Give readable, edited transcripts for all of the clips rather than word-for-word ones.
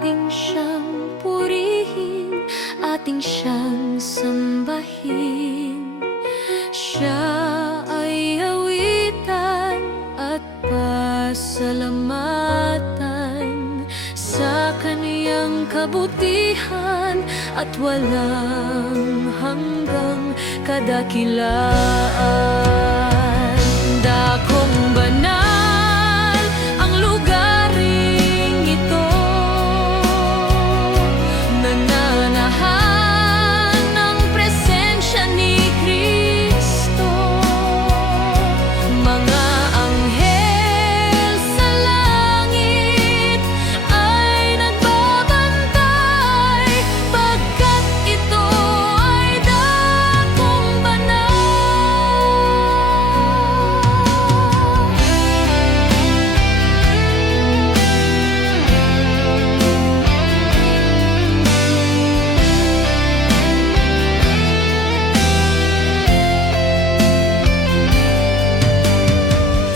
Ating siyang purihin, ating siyang sambahin. Siya ay awitan at pasalamatan sa kaniyang kabutihan at walang hanggang kadakilaan. Dakong banal ang lugaring ito, nananahan ng presensya ni Kristo. Mga anghel sa langit ay nagbabantay, pagkat ito ay dakong banal.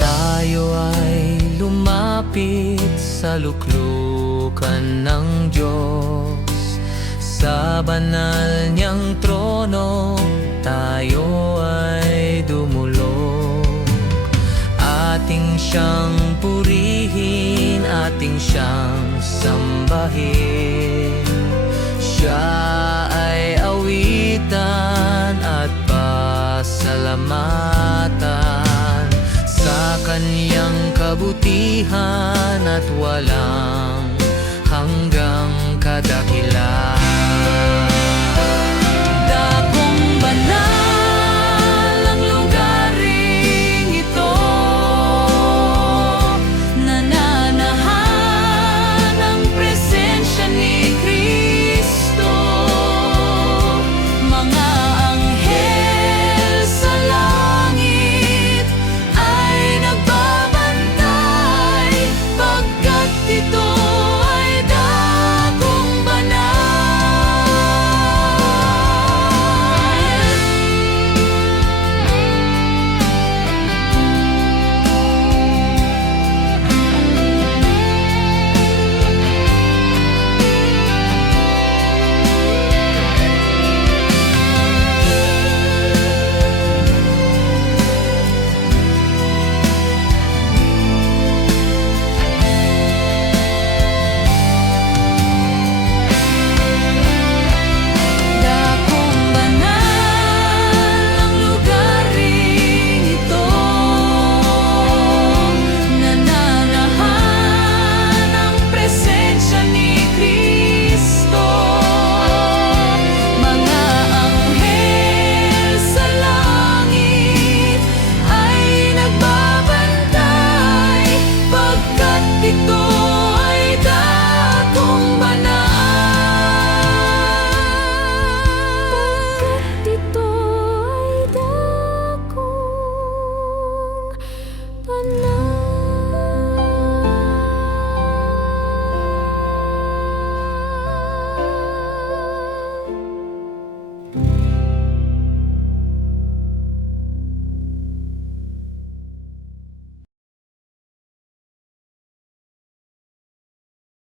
Tayo ay lumapit sa luklukan ng Diyos, sa banal niyang trono tayo ay dumulog. Ating siyang purihin, ating siyang sambahin. Siya ay awitan at pasalamatan sa kaniyang kabutihan at walang hanggang kadakilaan.